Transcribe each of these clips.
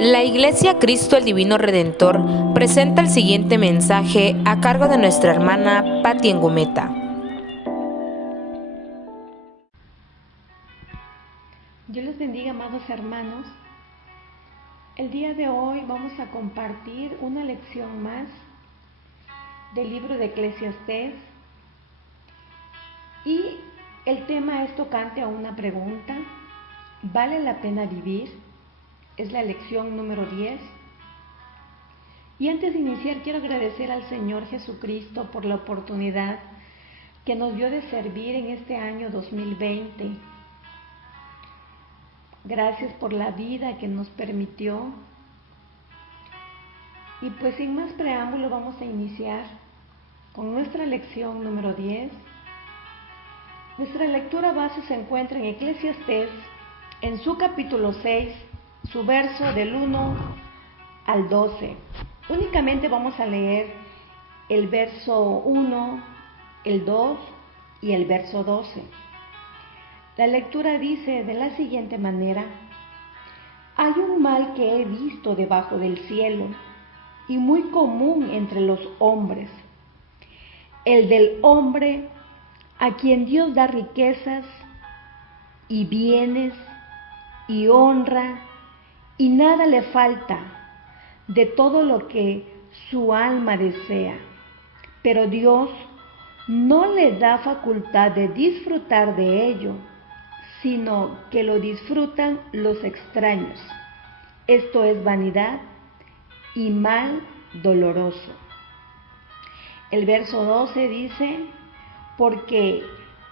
La Iglesia Cristo el Divino Redentor presenta el siguiente mensaje a cargo de nuestra hermana Patti Engumeta. Dios les bendiga, amados hermanos. El día de hoy vamos a compartir una lección más del libro de Eclesiastés y el tema es tocante a una pregunta: ¿vale la pena vivir? Es la lección número 10. Y antes de iniciar quiero agradecer al Señor Jesucristo por la oportunidad que nos dio de servir en este año 2020. Gracias por la vida que nos permitió. Y pues sin más preámbulo vamos a iniciar con nuestra lección número 10. Nuestra lectura base se encuentra en Eclesiastés, en su capítulo 6, su verso del 1 al 12. Únicamente vamos a leer el verso 1, el 2 y el verso 12. La lectura dice de la siguiente manera: hay un mal que he visto debajo del cielo y muy común entre los hombres, el del hombre a quien Dios da riquezas y bienes y honra y nada le falta de todo lo que su alma desea, pero Dios no le da facultad de disfrutar de ello, sino que lo disfrutan los extraños. Esto es vanidad y mal doloroso. El verso 12 dice: porque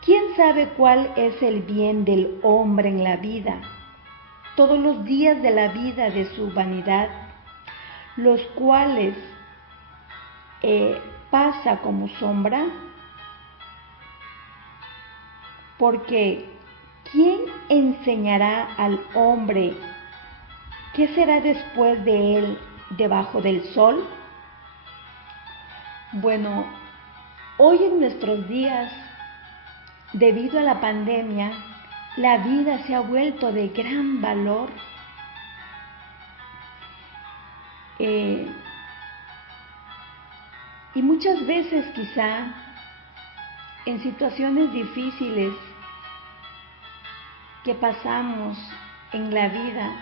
¿quién sabe cuál es el bien del hombre en la vida? Todos los días de la vida de su vanidad, los cuales pasa como sombra. Porque ¿quién enseñará al hombre qué será después de él debajo del sol? Bueno, hoy en nuestros días, debido a la pandemia, la vida se ha vuelto de gran valor. Y muchas veces quizá en situaciones difíciles que pasamos en la vida,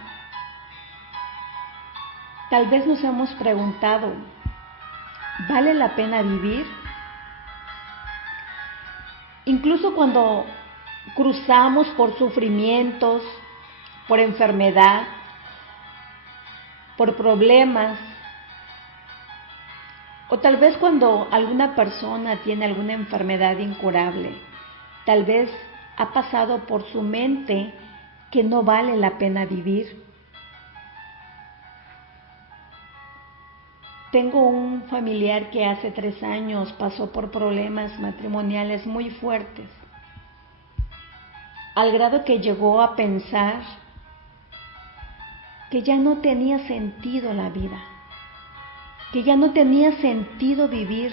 tal vez nos hemos preguntado: ¿vale la pena vivir? Incluso cuando cruzamos por sufrimientos, por enfermedad, por problemas, o tal vez cuando alguna persona tiene alguna enfermedad incurable, tal vez ha pasado por su mente que no vale la pena vivir. Tengo un familiar que hace 3 años pasó por problemas matrimoniales muy fuertes, al grado que llegó a pensar que ya no tenía sentido la vida, que ya no tenía sentido vivir.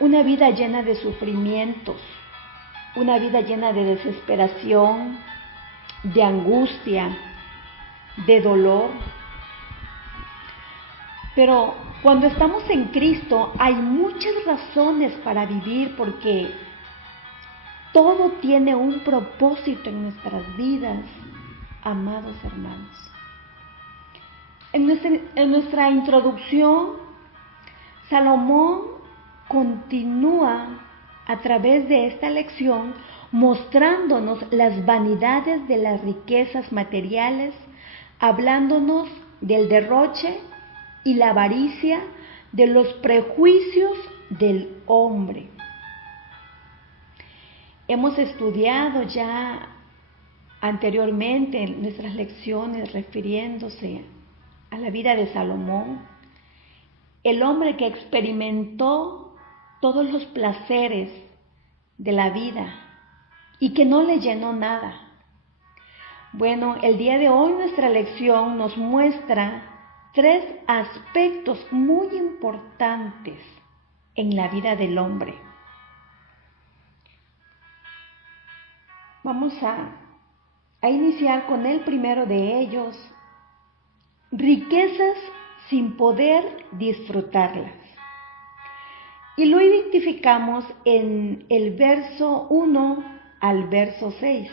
Una vida llena de sufrimientos, una vida llena de desesperación, de angustia, de dolor. Pero cuando estamos en Cristo hay muchas razones para vivir, porque todo tiene un propósito en nuestras vidas, amados hermanos. En nuestra introducción, Salomón continúa a través de esta lección mostrándonos las vanidades de las riquezas materiales, hablándonos del derroche y la avaricia, de los prejuicios del hombre. Hemos estudiado ya anteriormente en nuestras lecciones refiriéndose a la vida de Salomón, el hombre que experimentó todos los placeres de la vida y que no le llenó nada. Bueno, el día de hoy nuestra lección nos muestra 3 aspectos muy importantes en la vida del hombre. Vamos a a iniciar con el primero de ellos, riquezas sin poder disfrutarlas. Y lo identificamos en el verso 1 al verso 6.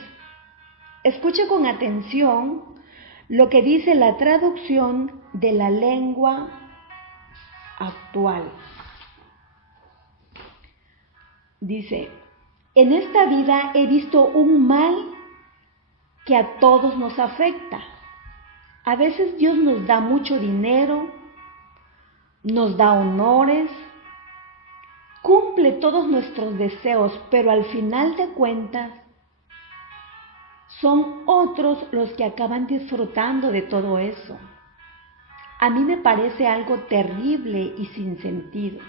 Escuche con atención lo que dice la traducción de la lengua actual. Dice: en esta vida he visto un mal que a todos nos afecta. A veces Dios nos da mucho dinero, nos da honores, cumple todos nuestros deseos, pero al final de cuentas son otros los que acaban disfrutando de todo eso. A mí me parece algo terrible y sin sentido.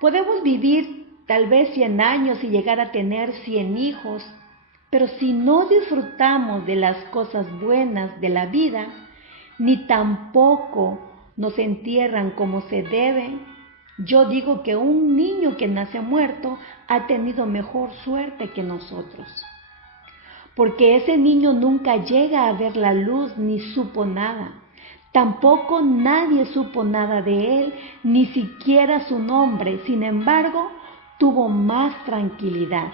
Podemos vivir tal vez 100 años y llegar a tener 100 hijos, pero si no disfrutamos de las cosas buenas de la vida, ni tampoco nos entierran como se debe, yo digo que un niño que nace muerto ha tenido mejor suerte que nosotros. Porque ese niño nunca llega a ver la luz ni supo nada. Tampoco nadie supo nada de él, ni siquiera su nombre. Sin embargo, tuvo más tranquilidad.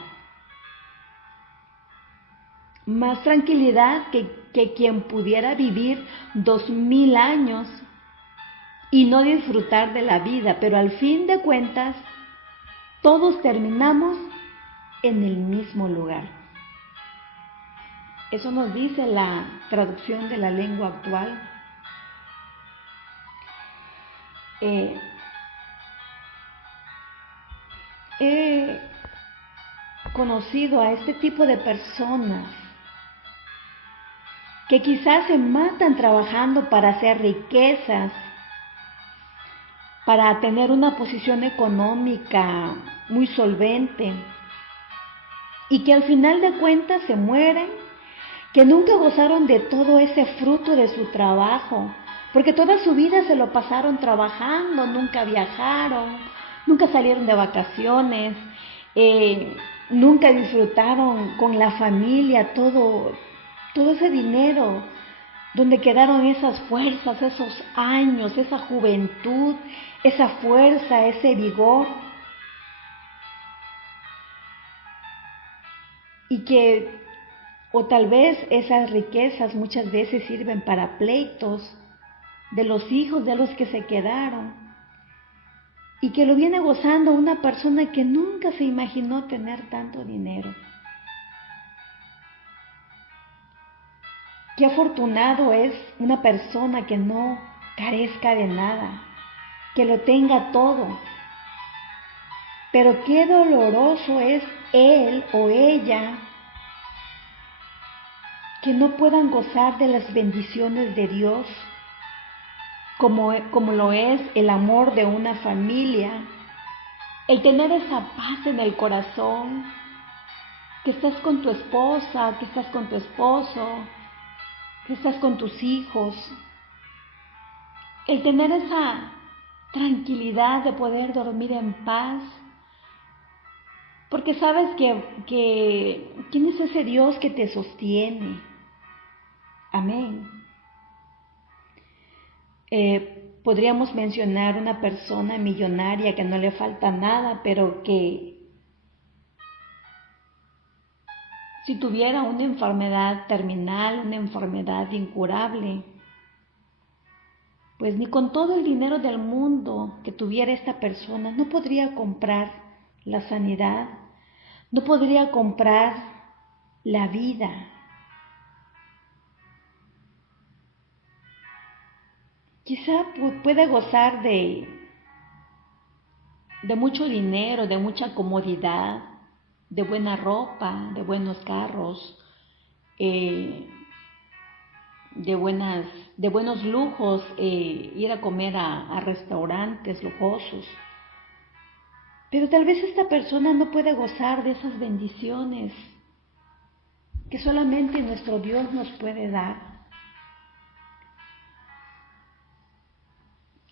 Más tranquilidad que quien pudiera vivir 2000 años y no disfrutar de la vida, pero al fin de cuentas, todos terminamos en el mismo lugar. Eso nos dice la traducción de la lengua actual. He conocido a este tipo de personas que quizás se matan trabajando para hacer riquezas, para tener una posición económica muy solvente, y que al final de cuentas se mueren, que nunca gozaron de todo ese fruto de su trabajo, porque toda su vida se lo pasaron trabajando, nunca viajaron, nunca salieron de vacaciones, nunca disfrutaron con la familia todo ese dinero, donde quedaron esas fuerzas, esos años, esa juventud, esa fuerza, ese vigor. Y que, o tal vez esas riquezas muchas veces sirven para pleitos de los hijos de los que se quedaron, y que lo viene gozando una persona que nunca se imaginó tener tanto dinero. Qué afortunado es una persona que no carezca de nada, que lo tenga todo. Pero qué doloroso es él o ella que no puedan gozar de las bendiciones de Dios, como lo es el amor de una familia, el tener esa paz en el corazón, que estás con tu esposa, que estás con tu esposo, que estás con tus hijos, el tener esa tranquilidad de poder dormir en paz, porque sabes que ¿quién es ese Dios que te sostiene? Amén. Podríamos mencionar una persona millonaria que no le falta nada, pero que si tuviera una enfermedad terminal, una enfermedad incurable, pues ni con todo el dinero del mundo que tuviera esta persona no podría comprar la sanidad, no podría comprar la vida. Quizá puede gozar de mucho dinero, de mucha comodidad, de buena ropa, de buenos carros, de buenos lujos, ir a comer a restaurantes lujosos. Pero tal vez esta persona no puede gozar de esas bendiciones que solamente nuestro Dios nos puede dar.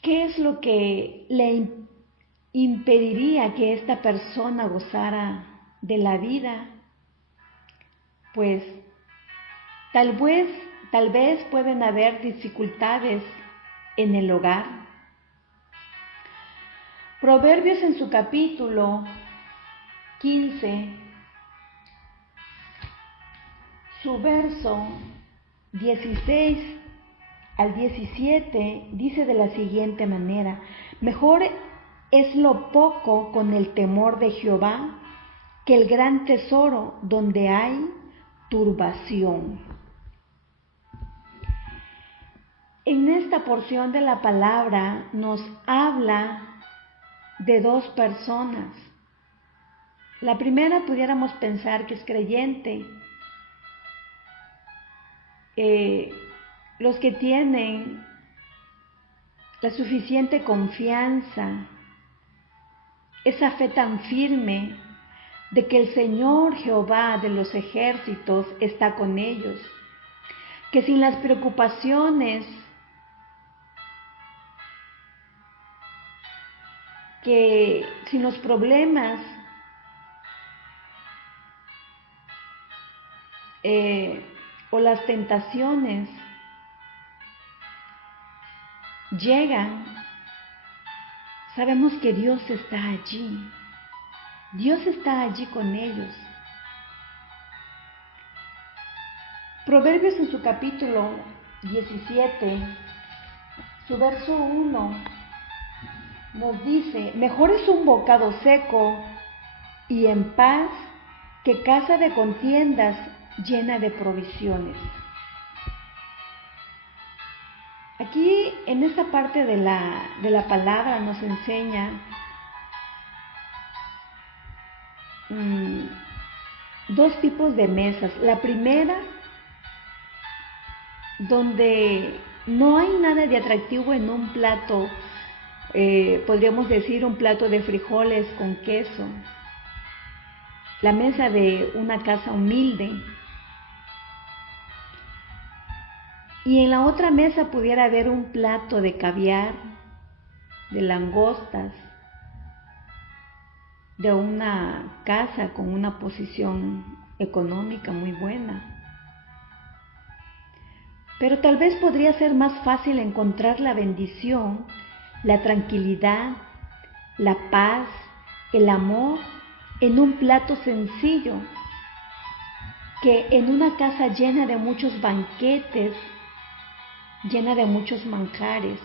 ¿Qué es lo que le impediría que esta persona gozara de la vida? pues tal vez pueden haber dificultades en el hogar. Proverbios en su capítulo 15, su verso 16 al 17 dice de la siguiente manera: mejor es lo poco con el temor de Jehová que el gran tesoro donde hay turbación. En esta porción de la palabra nos habla de dos personas. La primera pudiéramos pensar que es creyente. Los que tienen la suficiente confianza, esa fe tan firme de que el Señor Jehová de los ejércitos está con ellos, que sin las preocupaciones, que sin los problemas, o las tentaciones llegan, sabemos que Dios está allí. Dios está allí con ellos. Proverbios en su capítulo 17, su verso 1, nos dice: mejor es un bocado seco y en paz que casa de contiendas llena de provisiones. Aquí en esta parte de la palabra nos enseña dos tipos de mesas. La primera, donde no hay nada de atractivo en un plato, podríamos decir un plato de frijoles con queso, la mesa de una casa humilde. Y en la otra mesa pudiera haber un plato de caviar, de langostas, de una casa con una posición económica muy buena. Pero tal vez podría ser más fácil encontrar la bendición, la tranquilidad, la paz, el amor en un plato sencillo que en una casa llena de muchos banquetes, llena de muchos manjares,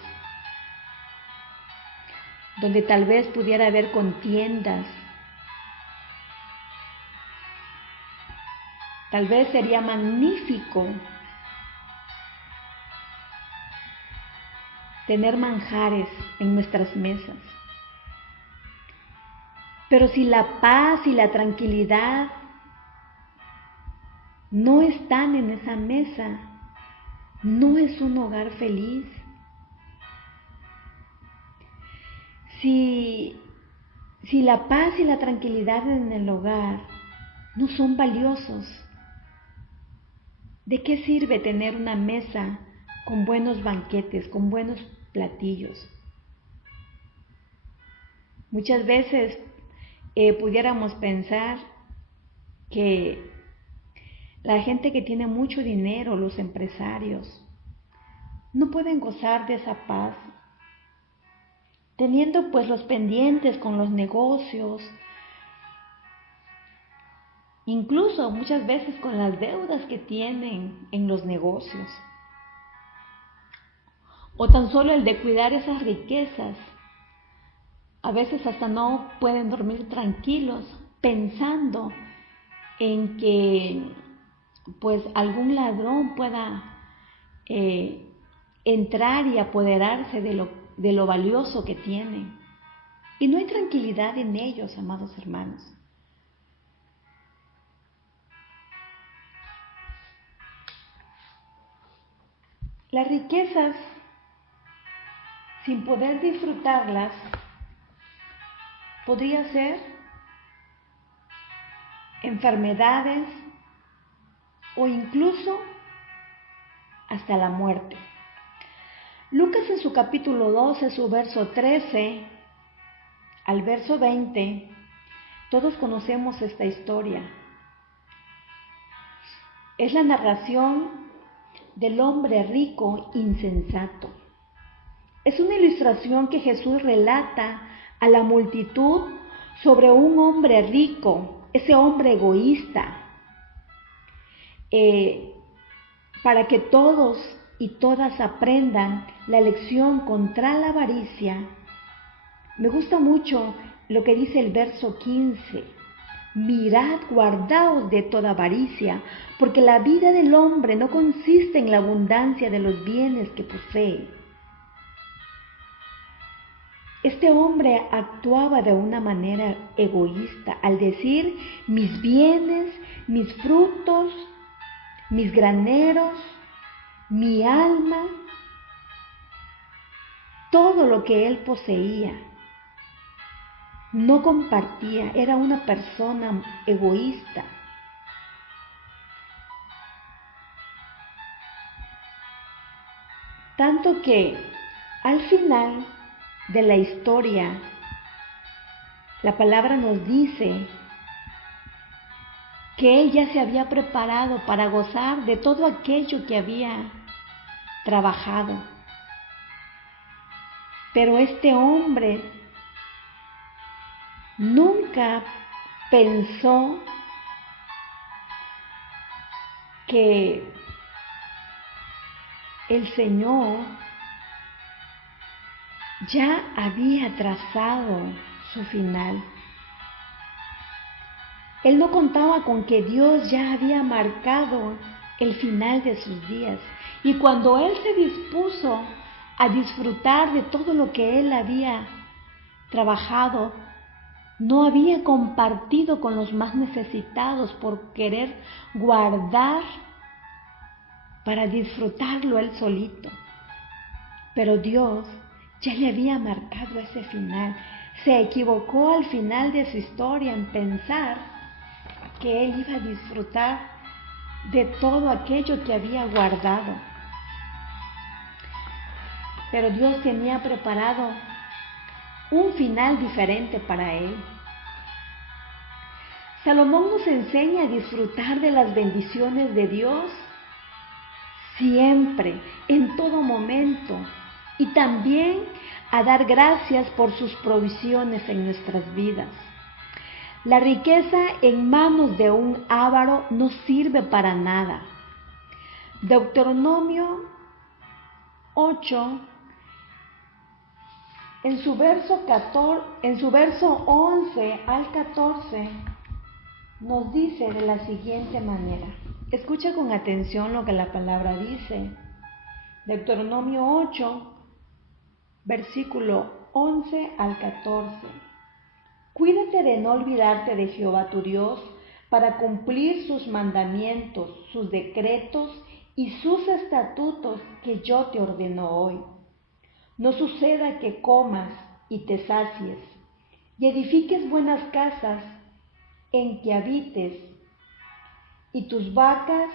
donde tal vez pudiera haber contiendas. Tal vez sería magnífico tener manjares en nuestras mesas. Pero si la paz y la tranquilidad no están en esa mesa, no es un hogar feliz. Si la paz y la tranquilidad en el hogar no son valiosos, ¿de qué sirve tener una mesa con buenos banquetes, con buenos platillos? Muchas veces pudiéramos pensar que la gente que tiene mucho dinero, los empresarios, no pueden gozar de esa paz, teniendo pues los pendientes con los negocios, incluso muchas veces con las deudas que tienen en los negocios, o tan solo el de cuidar esas riquezas. A veces hasta no pueden dormir tranquilos pensando en que pues algún ladrón pueda entrar y apoderarse de lo valioso que tienen. Y no hay tranquilidad en ellos, amados hermanos. Las riquezas, sin poder disfrutarlas, podría ser enfermedades o incluso hasta la muerte. Lucas en su capítulo 12, su verso 13 al verso 20, todos conocemos esta historia. es la narración del hombre rico insensato. Es una ilustración que Jesús relata a la multitud sobre un hombre rico, ese hombre egoísta, para que todos y todas aprendan la lección contra la avaricia. Me gusta mucho lo que dice el verso 15. Mirad, guardaos de toda avaricia, porque la vida del hombre no consiste en la abundancia de los bienes que posee. Este hombre actuaba de una manera egoísta al decir: mis bienes, mis frutos, mis graneros, mi alma, todo lo que él poseía. No compartía, era una persona egoísta. Tanto que al final de la historia, la palabra nos dice que él ya se había preparado para gozar de todo aquello que había trabajado. Pero este hombre nunca pensó que el Señor ya había trazado su final. Él no contaba con que Dios ya había marcado el final de sus días. Y cuando él se dispuso a disfrutar de todo lo que él había trabajado, no había compartido con los más necesitados por querer guardar para disfrutarlo él solito. Pero Dios ya le había marcado ese final. Se equivocó al final de su historia en pensar que él iba a disfrutar de todo aquello que había guardado. Pero Dios tenía preparado un final diferente para él. Salomón nos enseña a disfrutar de las bendiciones de Dios siempre, en todo momento, y también a dar gracias por sus provisiones en nuestras vidas. La riqueza en manos de un avaro no sirve para nada. Deuteronomio 8, en su verso 11 al 14, nos dice de la siguiente manera. Escucha con atención lo que la palabra dice. Deuteronomio 8, versículo 11 al 14. Cuídate de no olvidarte de Jehová tu Dios para cumplir sus mandamientos, sus decretos y sus estatutos que yo te ordeno hoy. No suceda que comas y te sacies y edifiques buenas casas en que habites, y tus vacas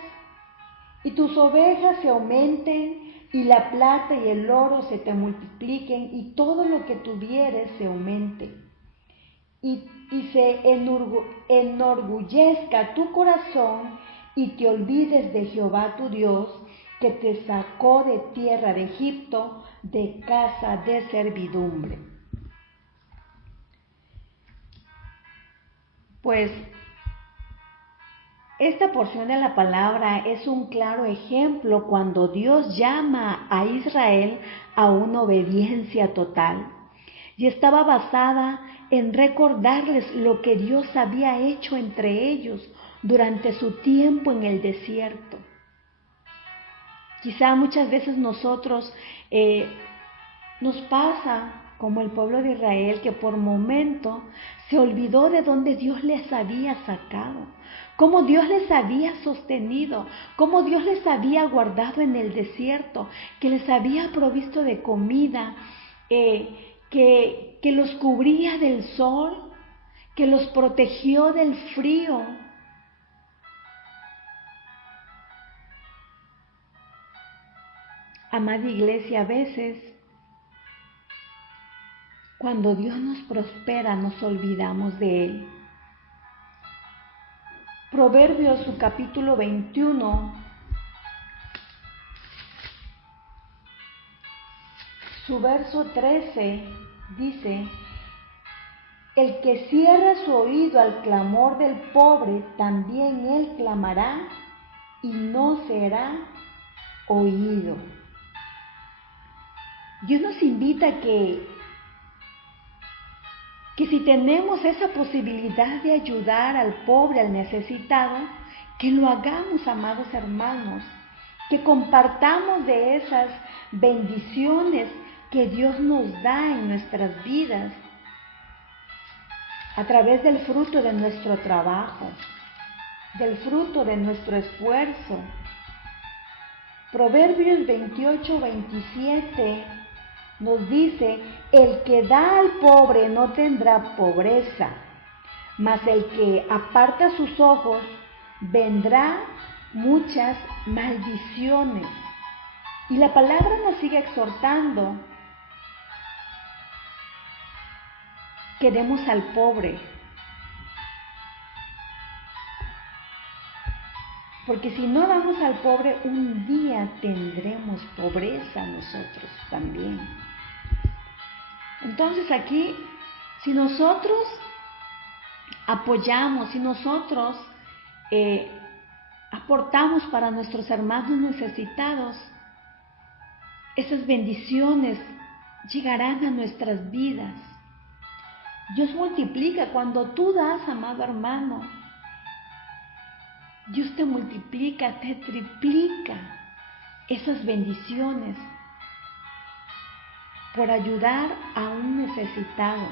y tus ovejas se aumenten, y la plata y el oro se te multipliquen, y todo lo que tuvieres se aumente. Y se enorgullezca tu corazón, y te olvides de Jehová tu Dios, que te sacó de tierra de Egipto, de casa de servidumbre. Pues esta porción de la palabra es un claro ejemplo cuando Dios llama a Israel a una obediencia total, y estaba basada en recordarles lo que Dios había hecho entre ellos durante su tiempo en el desierto. Quizá muchas veces nosotros nos pasa como el pueblo de Israel, que por momento se olvidó de dónde Dios les había sacado, cómo Dios les había sostenido, cómo Dios les había guardado en el desierto, que les había provisto de comida, que los cubría del sol, que los protegió del frío. Amada iglesia, a veces cuando Dios nos prospera nos olvidamos de Él. Proverbios, su capítulo 21, su verso 13, dice: el que cierra su oído al clamor del pobre, también él clamará y no será oído. Dios nos invita que si tenemos esa posibilidad de ayudar al pobre, al necesitado, que lo hagamos, amados hermanos, que compartamos de esas bendiciones que Dios nos da en nuestras vidas a través del fruto de nuestro trabajo, del fruto de nuestro esfuerzo. Proverbios 28-27 nos dice: el que da al pobre no tendrá pobreza, mas el que aparta sus ojos vendrá muchas maldiciones. Y la palabra nos sigue exhortando que demos al pobre, porque si no damos al pobre, un día tendremos pobreza nosotros también. Entonces aquí, si nosotros apoyamos, si nosotros aportamos para nuestros hermanos necesitados, esas bendiciones llegarán a nuestras vidas. Dios multiplica. Cuando tú das, amado hermano, Dios te multiplica, te triplica esas bendiciones por ayudar a un necesitado.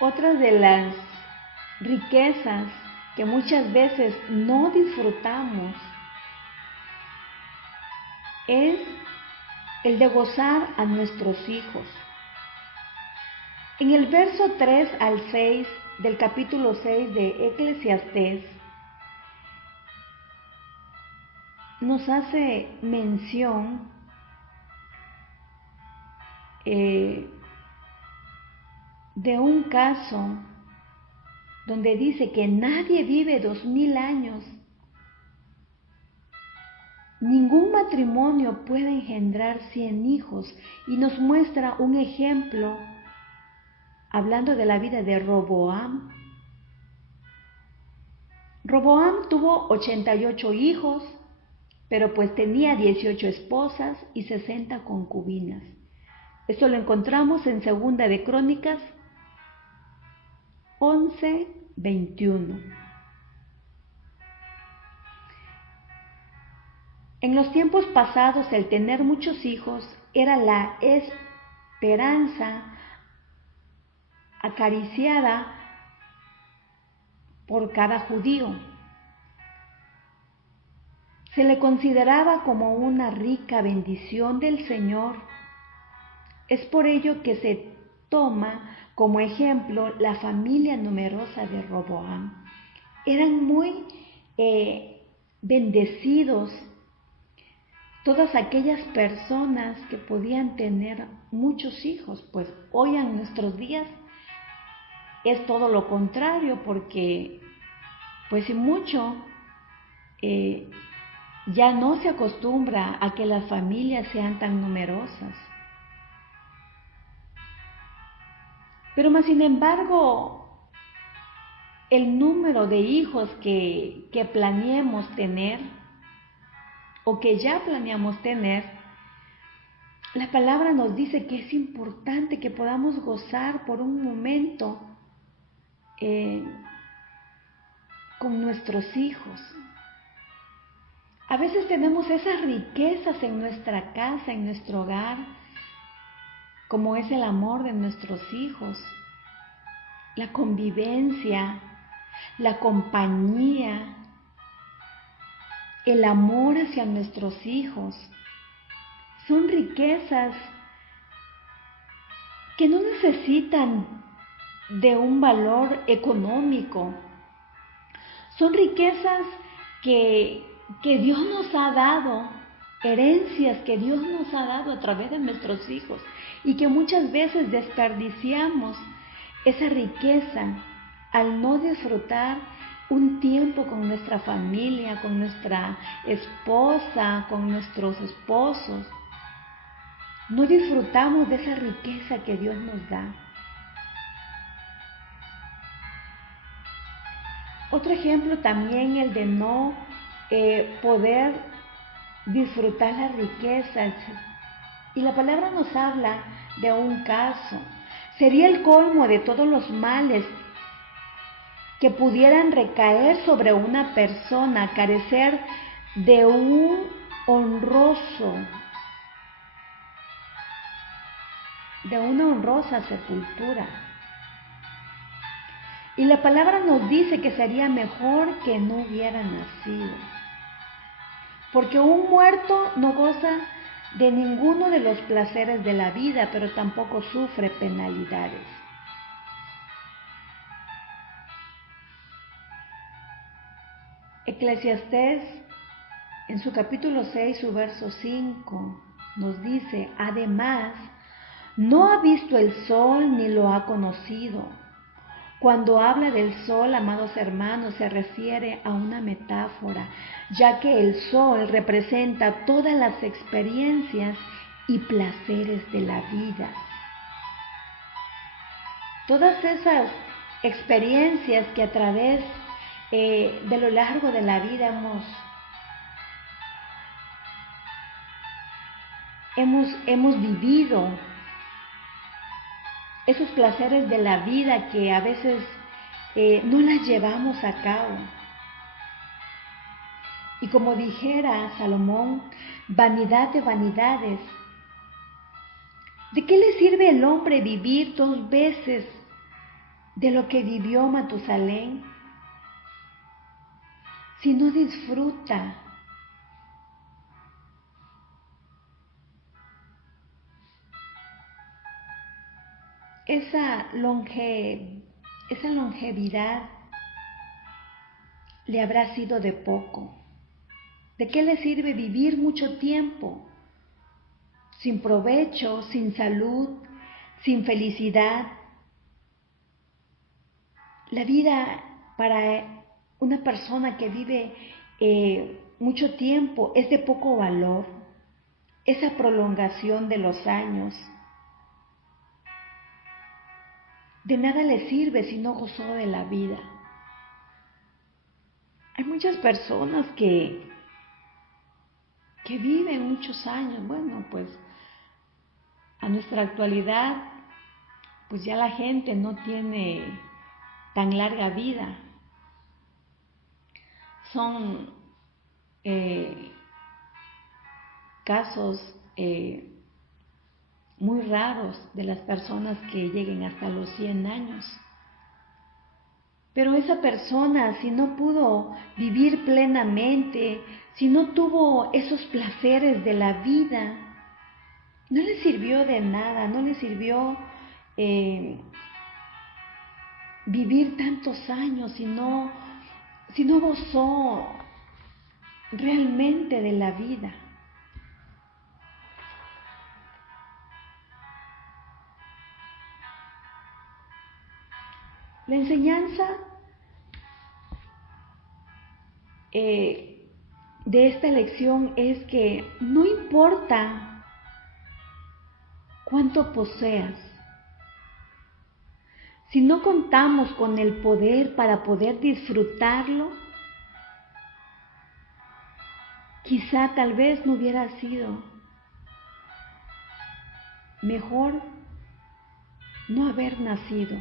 Otra de las riquezas que muchas veces no disfrutamos es el de gozar a nuestros hijos. En el verso 3 al 6 del capítulo 6 de Eclesiastés nos hace mención de un caso donde dice que nadie vive 2000 años. Ningún matrimonio puede engendrar 100 hijos, y nos muestra un ejemplo hablando de la vida de Roboam. Roboam tuvo 88 hijos, pero pues tenía 18 esposas y 60 concubinas. Esto lo encontramos en Segunda de Crónicas 11:21. En los tiempos pasados, el tener muchos hijos era la esperanza acariciada por cada judío. Se le consideraba como una rica bendición del Señor. Es por ello que se toma como ejemplo la familia numerosa de Roboam. Eran muy bendecidos todas aquellas personas que podían tener muchos hijos. Pues hoy en nuestros días es todo lo contrario, porque pues mucho ya no se acostumbra a que las familias sean tan numerosas. Pero más sin embargo, el número de hijos que planeemos tener o que ya planeamos tener, la palabra nos dice que es importante que podamos gozar por un momento con nuestros hijos. A veces tenemos esas riquezas en nuestra casa, en nuestro hogar, como es el amor de nuestros hijos, la convivencia, la compañía, el amor hacia nuestros hijos. Son riquezas que no necesitan de un valor económico. Son riquezas que Dios nos ha dado herencias que Dios nos ha dado a través de nuestros hijos y que muchas veces desperdiciamos esa riqueza al no disfrutar un tiempo con nuestra familia, con nuestra esposa, con nuestros esposos. No disfrutamos de esa riqueza que Dios nos da. Otro ejemplo también el de no poder disfrutar las riquezas. Y la palabra nos habla de un caso. Sería el colmo de todos los males que pudieran recaer sobre una persona, carecer de una honrosa sepultura. Y la palabra nos dice que sería mejor que no hubiera nacido, porque un muerto no goza de ninguno de los placeres de la vida, pero tampoco sufre penalidades. Eclesiastés, en su capítulo 6, su verso 5, nos dice: además, no ha visto el sol ni lo ha conocido. Cuando habla del sol, amados hermanos, se refiere a una metáfora, ya que el sol representa todas las experiencias y placeres de la vida. Todas esas experiencias que a través de lo largo de la vida hemos vivido, esos placeres de la vida que a veces no las llevamos a cabo. Y como dijera Salomón, vanidad de vanidades. ¿De qué le sirve al hombre vivir 2 veces de lo que vivió Matusalén si no disfruta esa longevidad? Le habrá sido de poco. ¿De qué le sirve vivir mucho tiempo sin provecho, sin salud, sin felicidad? La vida para una persona que vive mucho tiempo es de poco valor. Esa prolongación de los años de nada le sirve si no gozó de la vida. Hay muchas personas que viven muchos años. Bueno, pues a nuestra actualidad, pues ya la gente no tiene tan larga vida. Son casos muy raros de las personas que lleguen hasta los 100 años. Pero esa persona, si no pudo vivir plenamente, si no tuvo esos placeres de la vida, no le sirvió de nada, no le sirvió vivir tantos años si no gozó realmente de la vida. La enseñanza de esta lección es que no importa cuánto poseas, si no contamos con el poder para poder disfrutarlo, quizá tal vez no hubiera sido mejor no haber nacido.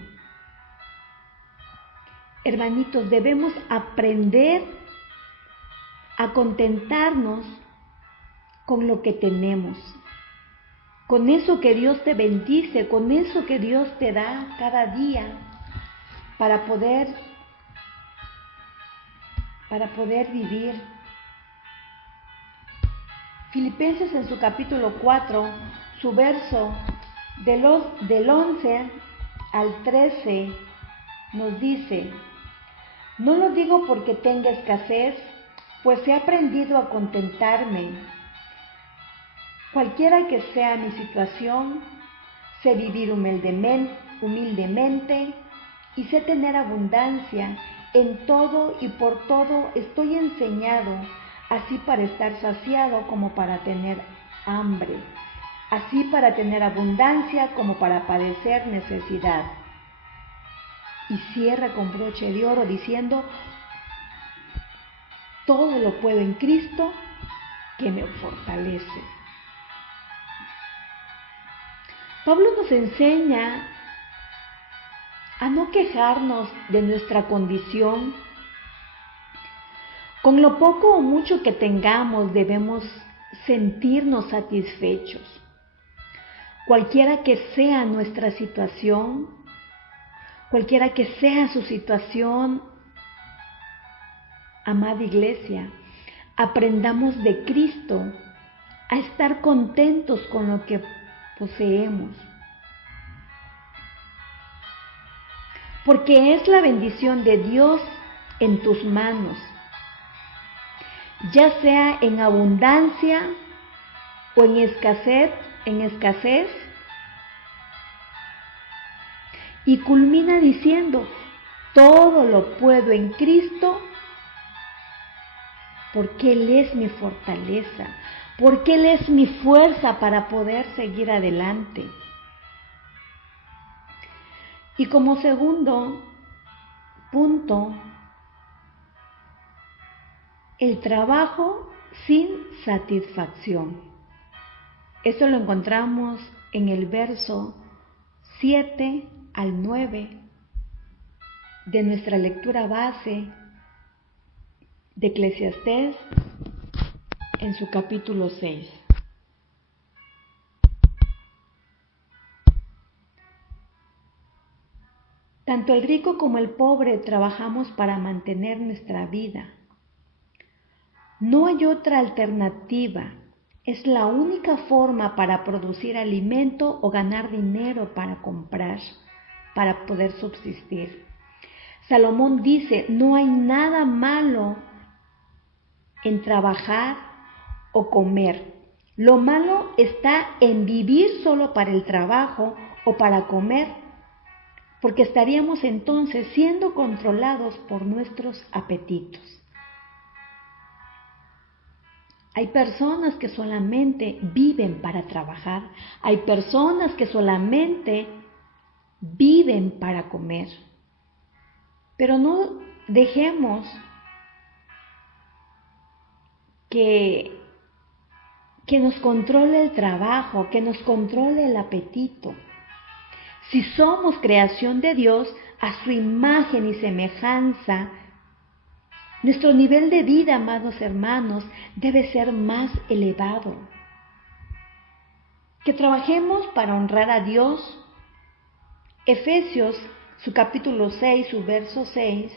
Hermanitos, debemos aprender a contentarnos con lo que tenemos, con eso que Dios te bendice, con eso que Dios te da cada día para poder vivir. Filipenses en su capítulo 4, su verso del 11 al 13 nos dice: no lo digo porque tenga escasez, pues he aprendido a contentarme Cualquiera que sea mi situación, sé vivir humildemente y sé tener abundancia. En todo y por todo estoy enseñado, así para estar saciado como para tener hambre, así para tener abundancia como para padecer necesidad. Y cierra con broche de oro diciendo: todo lo puedo en Cristo que me fortalece. Pablo nos enseña a no quejarnos de nuestra condición. Con lo poco o mucho que tengamos debemos sentirnos satisfechos. Cualquiera que sea nuestra situación, cualquiera que sea su situación, amada iglesia, aprendamos de Cristo a estar contentos con lo que poseemos. Porque es la bendición de Dios en tus manos, ya sea en abundancia o en escasez, y culmina diciendo: todo lo puedo en Cristo, porque Él es mi fortaleza, porque Él es mi fuerza para poder seguir adelante. Y como segundo punto, el trabajo sin satisfacción. Esto lo encontramos en el verso 7 al 9 de nuestra lectura base de Eclesiastés en su capítulo 6. Tanto el rico como el pobre trabajamos para mantener nuestra vida. No hay otra alternativa. Es la única forma para producir alimento o ganar dinero para comprar, para poder subsistir. Salomón dice: no hay nada malo en trabajar o comer. Lo malo está en vivir solo para el trabajo o para comer, porque estaríamos entonces siendo controlados por nuestros apetitos. Hay personas que solamente viven para trabajar, hay personas que solamente viven para comer, pero no dejemos que nos controle el trabajo, que nos controle el apetito. Si somos creación de Dios, a su imagen y semejanza, nuestro nivel de vida, amados hermanos, debe ser más elevado. Que trabajemos para honrar a Dios. Efesios, su capítulo 6, su verso 6,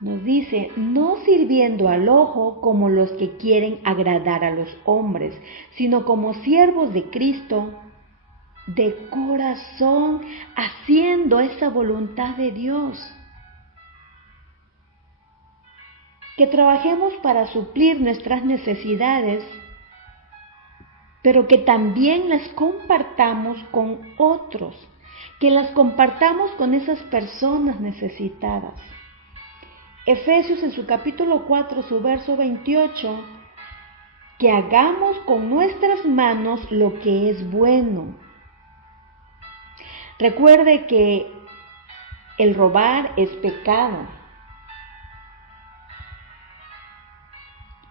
nos dice: no sirviendo al ojo como los que quieren agradar a los hombres, sino como siervos de Cristo, de corazón, haciendo esa voluntad de Dios. Que trabajemos para suplir nuestras necesidades, pero que también las compartamos con otros, que las compartamos con esas personas necesitadas. Efesios en su capítulo 4, su verso 28, que hagamos con nuestras manos lo que es bueno. Recuerde que el robar es pecado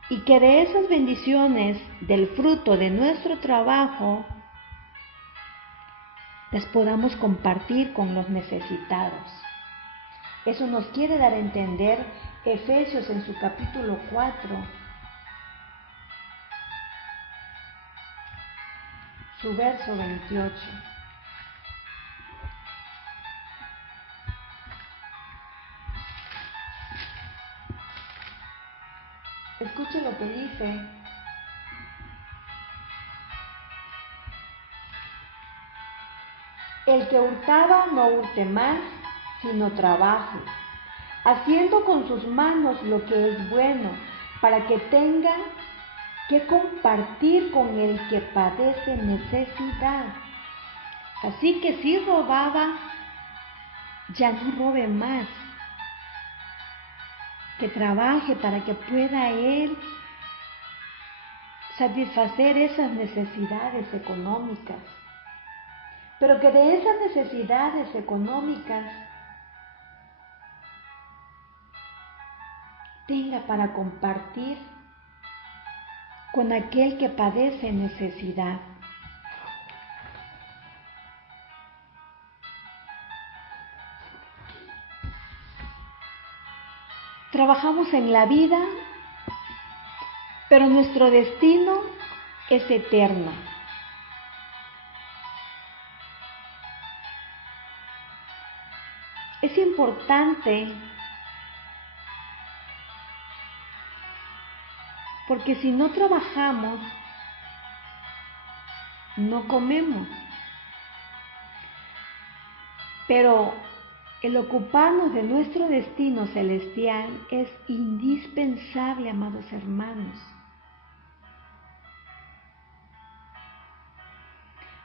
y que de esas bendiciones del fruto de nuestro trabajo las podamos compartir con los necesitados. Eso nos quiere dar a entender Efesios en su capítulo 4, su verso 28. Escuche lo que dice: el que hurtaba no hurte más, sino trabaje, haciendo con sus manos lo que es bueno, para que tenga que compartir con el que padece necesidad. Así que si robaba, ya no robe más, que trabaje para que pueda él satisfacer esas necesidades económicas, pero que de esas necesidades económicas tenga para compartir con aquel que padece necesidad. Trabajamos en la vida, pero nuestro destino es eterno. Es importante porque si no trabajamos, no comemos. Pero el ocuparnos de nuestro destino celestial es indispensable, amados hermanos.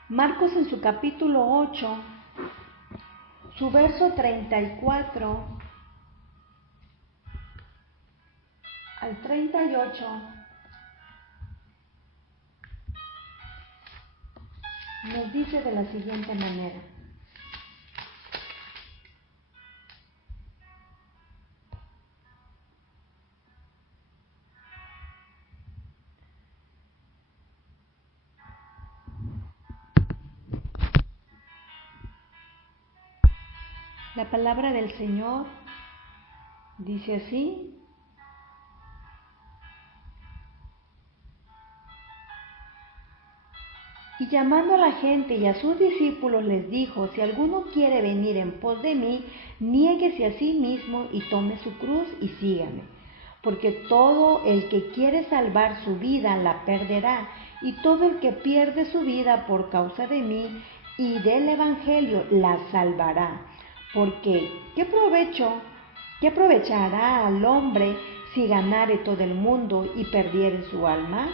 Marcos en su capítulo 8, su verso 34 al 38, nos dice de la siguiente manera. La palabra del Señor dice así: y llamando a la gente y a sus discípulos les dijo: si alguno quiere venir en pos de mí, niéguese a sí mismo y tome su cruz y sígame. Porque todo el que quiere salvar su vida la perderá, y todo el que pierde su vida por causa de mí y del Evangelio la salvará. Porque ¿qué aprovechará al hombre si ganare todo el mundo y perdiere su alma?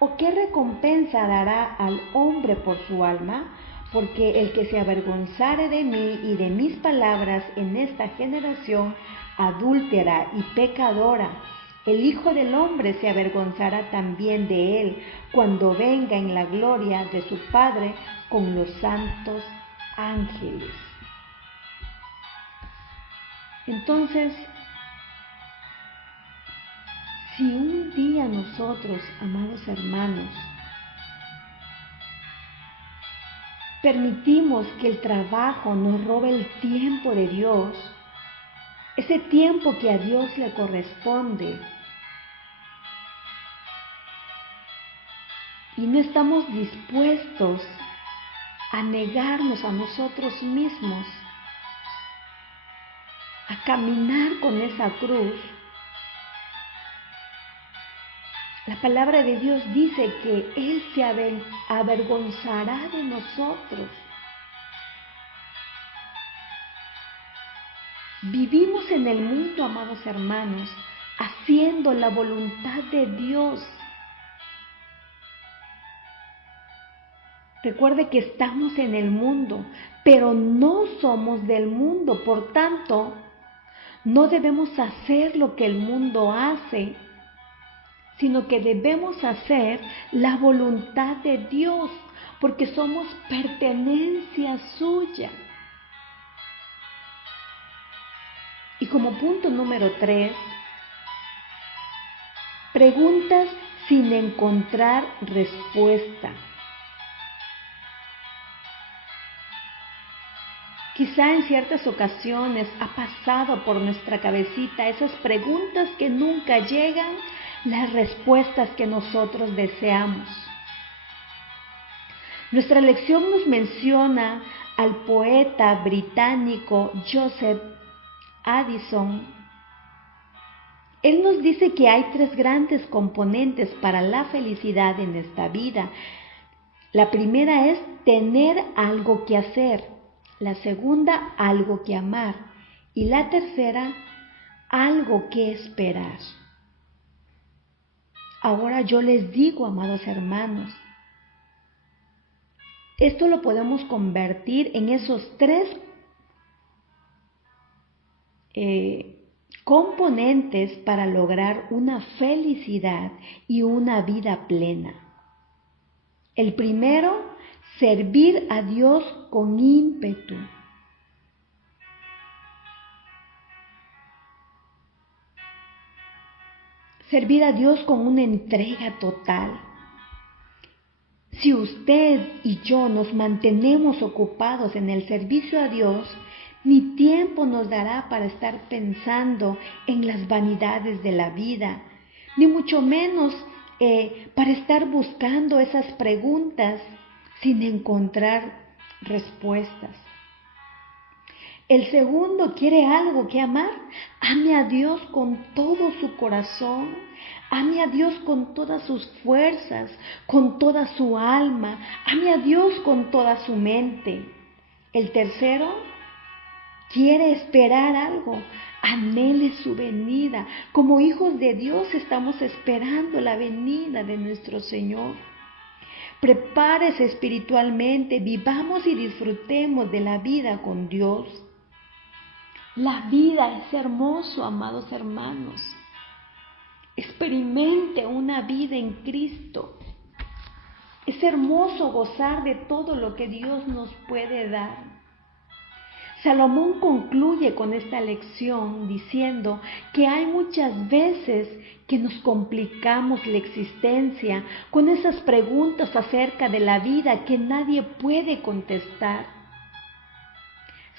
¿O qué recompensa dará al hombre por su alma? Porque el que se avergonzare de mí y de mis palabras en esta generación adúltera y pecadora, el Hijo del Hombre se avergonzará también de él cuando venga en la gloria de su Padre con los santos ángeles. Entonces, si un día nosotros, amados hermanos, permitimos que el trabajo nos robe el tiempo de Dios, ese tiempo que a Dios le corresponde, y no estamos dispuestos a negarnos a nosotros mismos, a caminar con esa cruz, la palabra de Dios dice que Él se avergonzará de nosotros. Vivimos en el mundo, amados hermanos, haciendo la voluntad de Dios. Recuerde que estamos en el mundo, pero no somos del mundo. Por tanto, no debemos hacer lo que el mundo hace, sino que debemos hacer la voluntad de Dios, porque somos pertenencia suya. Y como punto número 3, preguntas sin encontrar respuesta. Quizá en ciertas ocasiones ha pasado por nuestra cabecita esas preguntas que nunca llegan, las respuestas que nosotros deseamos. Nuestra lección nos menciona al poeta británico Joseph Addison. Él nos dice que hay 3 grandes componentes para la felicidad en esta vida. La primera es tener algo que hacer, la segunda, algo que amar, y la tercera, algo que esperar. Ahora yo les digo, amados hermanos, esto lo podemos convertir en esos tres componentes para lograr una felicidad y una vida plena. El primero, servir a Dios con ímpetu. Servir a Dios con una entrega total. Si usted y yo nos mantenemos ocupados en el servicio a Dios, ni tiempo nos dará para estar pensando en las vanidades de la vida, ni mucho menos para estar buscando esas preguntas sin encontrar respuestas. El segundo quiere algo que amar. Ame a Dios con todo su corazón. Ame a Dios con todas sus fuerzas, con toda su alma. Ame a Dios con toda su mente. El tercero quiere esperar algo. Anhele su venida. Como hijos de Dios estamos esperando la venida de nuestro Señor. Prepárese espiritualmente, vivamos y disfrutemos de la vida con Dios. La vida es hermoso, amados hermanos. Experimente una vida en Cristo. Es hermoso gozar de todo lo que Dios nos puede dar. Salomón concluye con esta lección diciendo que hay muchas veces que nos complicamos la existencia con esas preguntas acerca de la vida que nadie puede contestar.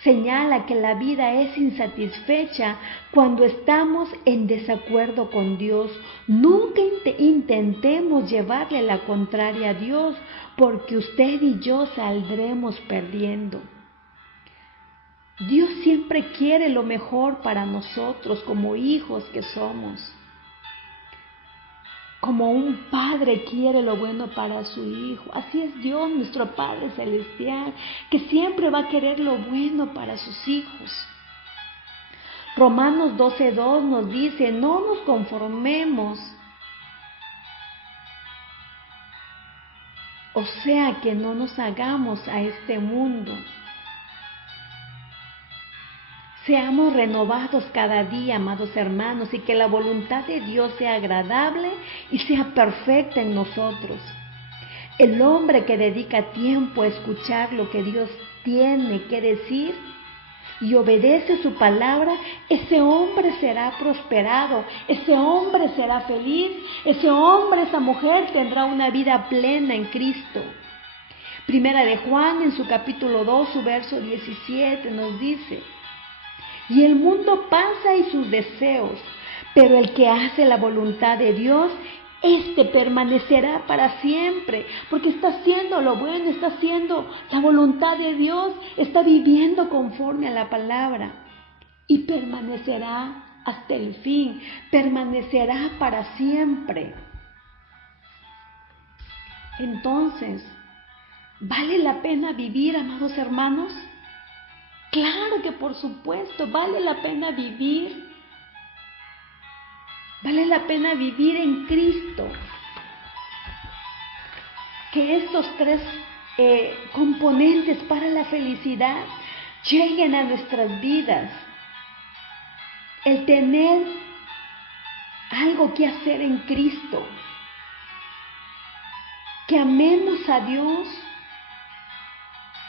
Señala que la vida es insatisfecha cuando estamos en desacuerdo con Dios. Nunca intentemos llevarle la contraria a Dios, porque usted y yo saldremos perdiendo. Dios siempre quiere lo mejor para nosotros como hijos que somos. Como un padre quiere lo bueno para su hijo. Así es Dios, nuestro Padre Celestial, que siempre va a querer lo bueno para sus hijos. Romanos 12:2 nos dice, no nos conformemos. O sea que no nos hagamos a este mundo. Seamos renovados cada día, amados hermanos, y que la voluntad de Dios sea agradable y sea perfecta en nosotros. El hombre que dedica tiempo a escuchar lo que Dios tiene que decir y obedece su palabra, ese hombre será prosperado, ese hombre será feliz, ese hombre, esa mujer tendrá una vida plena en Cristo. Primera de Juan, en su capítulo 2, su verso 17, nos dice: y el mundo pasa y sus deseos, pero el que hace la voluntad de Dios, éste permanecerá para siempre, porque está haciendo lo bueno, está haciendo la voluntad de Dios, está viviendo conforme a la palabra y permanecerá hasta el fin, permanecerá para siempre. Entonces, ¿vale la pena vivir, amados hermanos? Claro que por supuesto, vale la pena vivir. Vale la pena vivir en Cristo. Que estos tres componentes para la felicidad lleguen a nuestras vidas. El tener algo que hacer en Cristo. Que amemos a Dios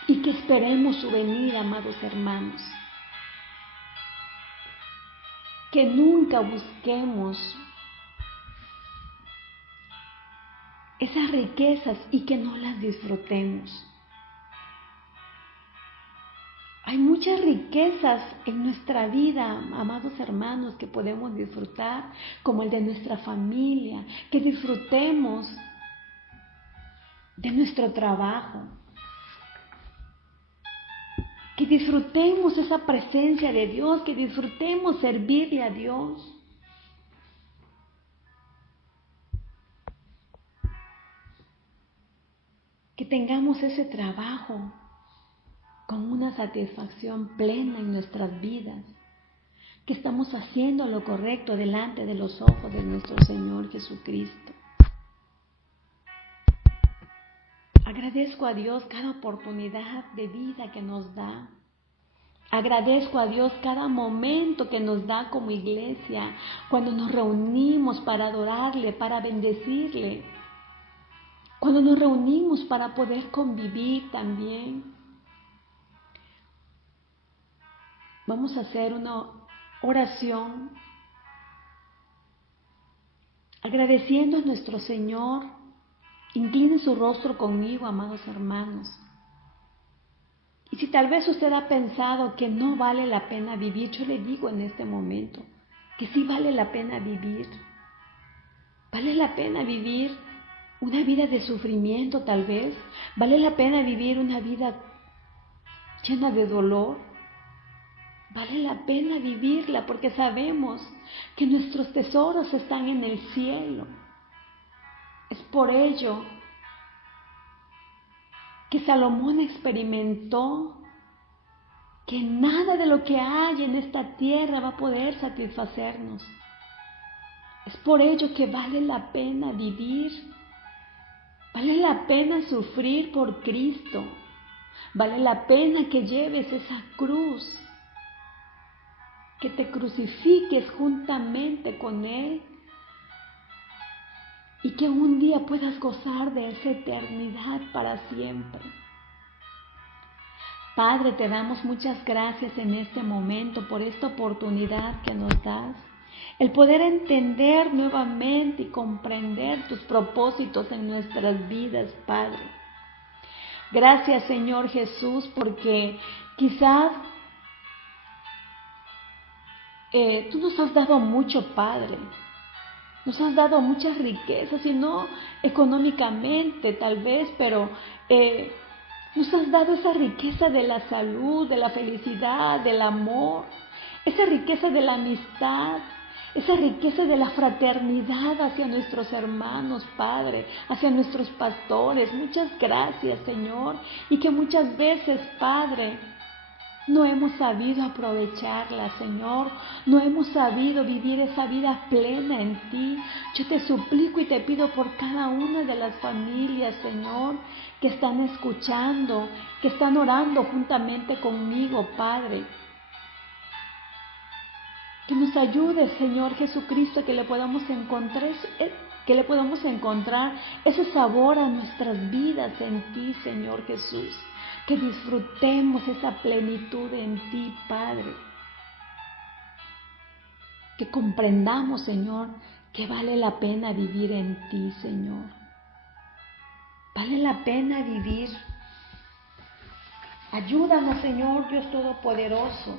y que esperemos su venida, amados hermanos. Que nunca busquemos esas riquezas y que no las disfrutemos. Hay muchas riquezas en nuestra vida, amados hermanos, que podemos disfrutar, como el de nuestra familia, que disfrutemos de nuestro trabajo, que disfrutemos esa presencia de Dios, que disfrutemos servirle a Dios. Que tengamos ese trabajo con una satisfacción plena en nuestras vidas, que estamos haciendo lo correcto delante de los ojos de nuestro Señor Jesucristo. Agradezco a Dios cada oportunidad de vida que nos da. Agradezco a Dios cada momento que nos da como iglesia, cuando nos reunimos para adorarle, para bendecirle, cuando nos reunimos para poder convivir también. Vamos a hacer una oración agradeciendo a nuestro Señor. Incline su rostro conmigo, amados hermanos. Y si tal vez usted ha pensado que no vale la pena vivir, yo le digo en este momento que sí vale la pena vivir. Vale la pena vivir una vida de sufrimiento tal vez. Vale la pena vivir una vida llena de dolor. Vale la pena vivirla porque sabemos que nuestros tesoros están en el cielo. Es por ello que Salomón experimentó que nada de lo que hay en esta tierra va a poder satisfacernos. Es por ello que vale la pena vivir, vale la pena sufrir por Cristo, vale la pena que lleves esa cruz, que te crucifiques juntamente con Él y que un día puedas gozar de esa eternidad para siempre. Padre, te damos muchas gracias en este momento por esta oportunidad que nos das, el poder entender nuevamente y comprender tus propósitos en nuestras vidas, Padre. Gracias, Señor Jesús, porque quizás tú nos has dado mucho, Padre. Nos has dado muchas riquezas, y no económicamente tal vez, pero nos has dado esa riqueza de la salud, de la felicidad, del amor, esa riqueza de la amistad, esa riqueza de la fraternidad hacia nuestros hermanos, Padre, hacia nuestros pastores. Muchas gracias, Señor, y que muchas veces, Padre, no hemos sabido aprovecharla, Señor. No hemos sabido vivir esa vida plena en ti. Yo te suplico y te pido por cada una de las familias, Señor, que están escuchando, que están orando juntamente conmigo, Padre. Que nos ayude, Señor Jesucristo, que le podamos encontrar ese sabor a nuestras vidas en ti, Señor Jesús. Que disfrutemos esa plenitud en ti, Padre. Que comprendamos, Señor, que vale la pena vivir en ti, Señor. Vale la pena vivir. Ayúdanos, Señor Dios Todopoderoso,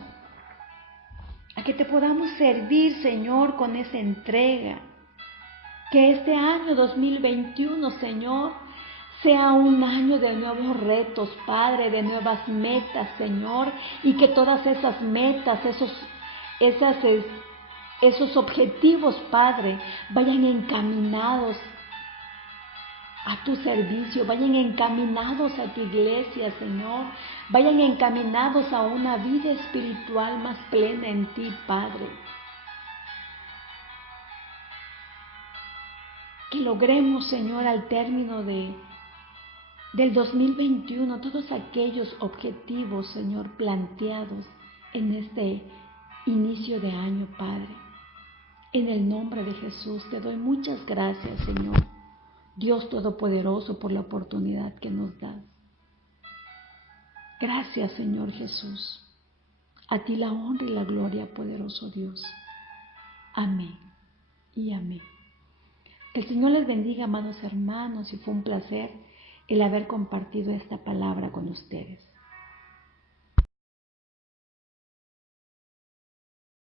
a que te podamos servir, Señor, con esa entrega. Que este año 2021, Señor, sea un año de nuevos retos, Padre, de nuevas metas, Señor, y que todas esas metas, esos objetivos, Padre, vayan encaminados a tu servicio, vayan encaminados a tu iglesia, Señor, vayan encaminados a una vida espiritual más plena en ti, Padre. Que logremos, Señor, al término del 2021, todos aquellos objetivos, Señor, planteados en este inicio de año, Padre. En el nombre de Jesús te doy muchas gracias, Señor, Dios Todopoderoso, por la oportunidad que nos das. Gracias, Señor Jesús. A ti la honra y la gloria, poderoso Dios. Amén y amén. Que el Señor les bendiga, amados hermanos, y fue un placer el haber compartido esta palabra con ustedes.